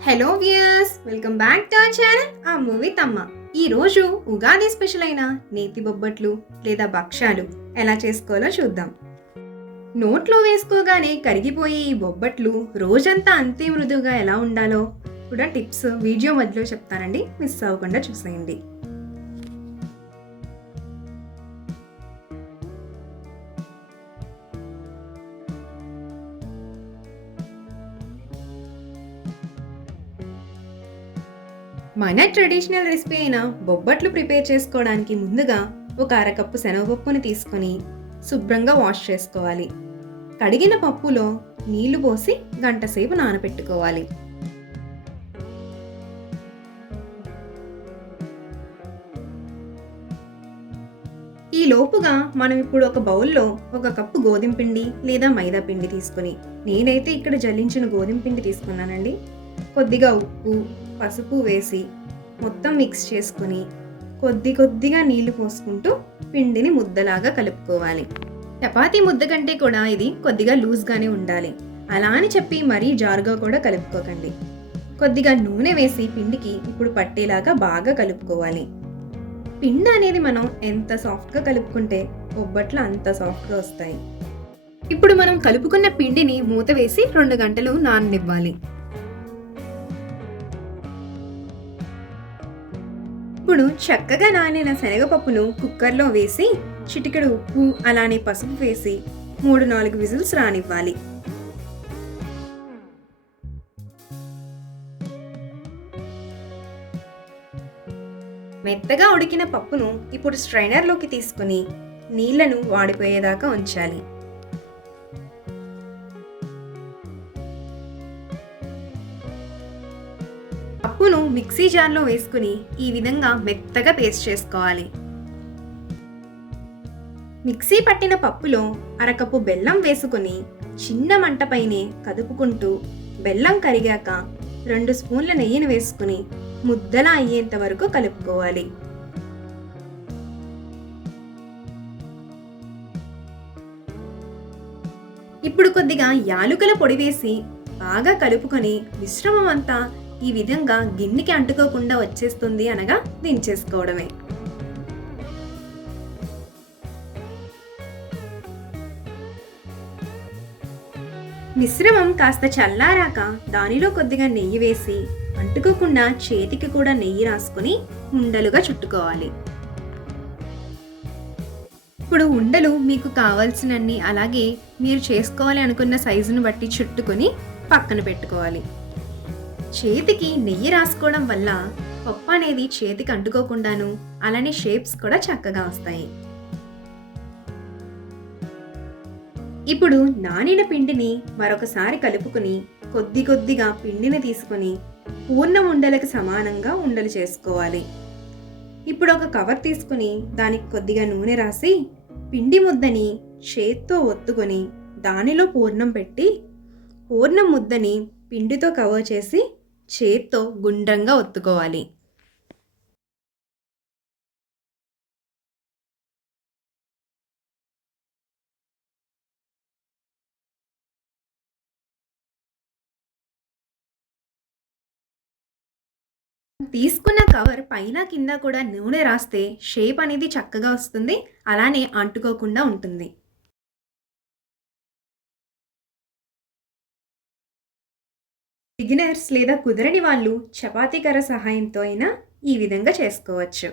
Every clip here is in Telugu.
Hello viewers welcome back to our channel ఆ మూవీ తమ్మ ఈ రోజు ఉగాది స్పెషల్ అయిన నేతి బొబ్బట్లు లేదా భక్ష్యాలు ఎలా చేసుకోవాలో చూద్దాం. నోట్లో వేసుకోగానే కరిగిపోయే ఈ బొబ్బట్లు రోజంతా అంతే మృదువుగా ఎలా ఉండాలో కూడా టిప్స్ వీడియో మధ్యలో చెప్తానండి. మిస్ అవ్వకుండా చూసేయండి. మన ట్రెడిషనల్ రెసిపీ అయిన బొబ్బట్లు ప్రిపేర్ చేసుకోవడానికి ముందుగా ఒక అరకప్పు శనగపప్పుని తీసుకొని శుభ్రంగా వాష్ చేసుకోవాలి. కడిగిన పప్పులో నీళ్ళు పోసి గంట సేపు నానబెట్టుకోవాలి ఈ లోపుగా మనం ఇప్పుడు ఒక బౌల్లో ఒక కప్పు గోధుమ పిండి లేదా మైదా పిండి తీసుకుని నేనైతే ఇక్కడ జల్లించిన గోధుమ పిండి తీసుకున్నానండి. కొద్దిగా ఉప్పు పసుపు వేసి మొత్తం మిక్స్ చేసుకుని కొద్ది కొద్దిగా నీళ్ళు పోసుకుంటూ పిండిని ముద్దలాగా కలుపుకోవాలి. చపాతీ ముద్ద కంటే కూడా ఇది కొద్దిగా లూజ్గానే ఉండాలి. అలా అని చెప్పి మరీ జారుగా కూడా కలుపుకోకండి. కొద్దిగా నూనె వేసి పిండికి ఇప్పుడు పట్టేలాగా బాగా కలుపుకోవాలి. పిండి అనేది మనం ఎంత సాఫ్ట్గా కలుపుకుంటే బొబ్బట్లు అంత సాఫ్ట్గా వస్తాయి. ఇప్పుడు మనం కలుపుకున్న పిండిని మూత వేసి రెండు గంటలు నాననివ్వాలి. ఇప్పుడు చక్కగా నానిన శనగపప్పును కుక్కర్లో వేసి చిటికెడు ఉప్పు అలానే పసుపు వేసి మూడు నాలుగు విజిల్స్ రానివ్వాలి. మెత్తగా ఉడికిన పప్పును ఇప్పుడు స్ట్రైనర్లోకి తీసుకుని నీళ్ళను వాడిపోయేదాకా ఉంచాలి. పప్పును మిక్సీ జార్లో వేసుకుని ఈ విధంగా మెత్తగా పేస్ట్ చేసుకోవాలి. మిక్సీ పట్టిన పప్పులో అరకప్పు బెల్లం వేసుకుని చిన్న మంటపైనే కదుపుకుంటూ బెల్లం కరిగాక రెండు స్పూన్ల నెయ్యిని వేసుకుని ముద్దలా అయ్యేంత వరకు కలుపుకోవాలి. ఇప్పుడు కొద్దిగా యాలుకల పొడి వేసి బాగా కలుపుకొని మిశ్రమం అంతా ఈ విధంగా గిన్నెకి అంటుకోకుండా వచ్చేస్తుంది అనగా దించేసుకోవడమే. మిశ్రమం కాస్త చల్లారాక దానిలో కొద్దిగా నెయ్యి వేసి అంటుకోకుండా చేతికి కూడా నెయ్యి రాసుకుని ఉండలుగా చుట్టుకోవాలి. ఇప్పుడు ఉండలు మీకు కావాల్సినన్ని అలాగే మీరు చేసుకోవాలి అనుకున్న సైజును బట్టి చుట్టుకొని పక్కన పెట్టుకోవాలి. చేతికి నెయ్యి రాసుకోవడం వల్ల పప్పు అనేది చేతికి అంటుకోకుండాను అలానే షేప్స్ కూడా చక్కగా వస్తాయి. ఇప్పుడు నానిన పిండిని మరొకసారి కలుపుకుని కొద్ది కొద్దిగా పిండిని తీసుకొని పూర్ణ ఉండలకు సమానంగా ఉండలు చేసుకోవాలి. ఇప్పుడు ఒక కవర్ తీసుకుని దానికి కొద్దిగా నూనె రాసి పిండి ముద్దని చేత్తో ఒత్తుకొని దానిలో పూర్ణం పెట్టి పూర్ణం ముద్దని పిండితో కవర్ చేసి చేత్తో గుండ్రంగా ఒత్తుకోవాలి. తీసుకున్న కవర్ పైన కింద కూడా నూనె రాస్తే షేప్ అనేది చక్కగా వస్తుంది. అలానే అంటుకోకుండా ఉంటుంది. బిగినర్స్ లేదా కుదరని వాళ్ళు చపాతీ కర్ర సహాయంతో అయినా ఈ విధంగా చేసుకోవచ్చు.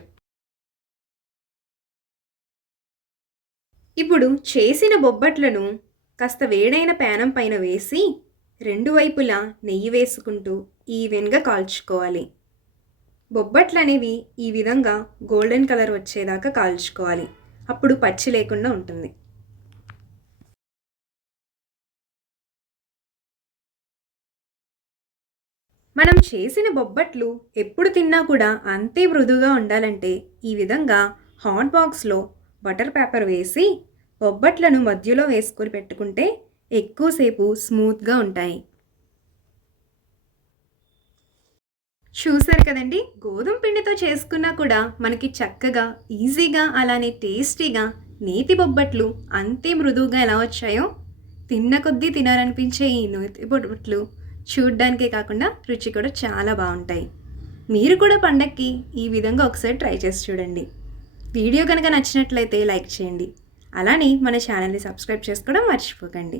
ఇప్పుడు చేసిన బొబ్బట్లను కాస్త వేడైన పేనం పైన వేసి రెండు వైపులా నెయ్యి వేసుకుంటూ ఈవెన్గా కాల్చుకోవాలి. బొబ్బట్లు అనేవి ఈ విధంగా గోల్డెన్ కలర్ వచ్చేదాకా కాల్చుకోవాలి. అప్పుడు పచ్చి లేకుండా ఉంటుంది. మనం చేసిన బొబ్బట్లు ఎప్పుడు తిన్నా కూడా అంతే మృదువుగా ఉండాలంటే ఈ విధంగా హాట్ బాక్స్లో బటర్ పేపర్ వేసి బొబ్బట్లను మధ్యలో వేసుకొని పెట్టుకుంటే ఎక్కువసేపు స్మూత్గా ఉంటాయి. చూసారు కదండి? గోధుమ పిండితో చేసుకున్నా కూడా మనకి చక్కగా ఈజీగా అలానే టేస్టీగా నేతి బొబ్బట్లు అంతే మృదువుగా ఎలా వచ్చాయో తిన్న కొద్దీ తినాలనిపించే ఈ నేతి బొబ్బట్లు చూడ్డానికే కాకుండా రుచి కూడా చాలా బాగుంటాయి. మీరు కూడా పండక్కి ఈ విధంగా ఒకసారి ట్రై చేసి చూడండి. వీడియో కనుక నచ్చినట్లయితే లైక్ చేయండి. అలానే మన ఛానల్ని సబ్స్క్రైబ్ చేసుకోవడం మర్చిపోకండి.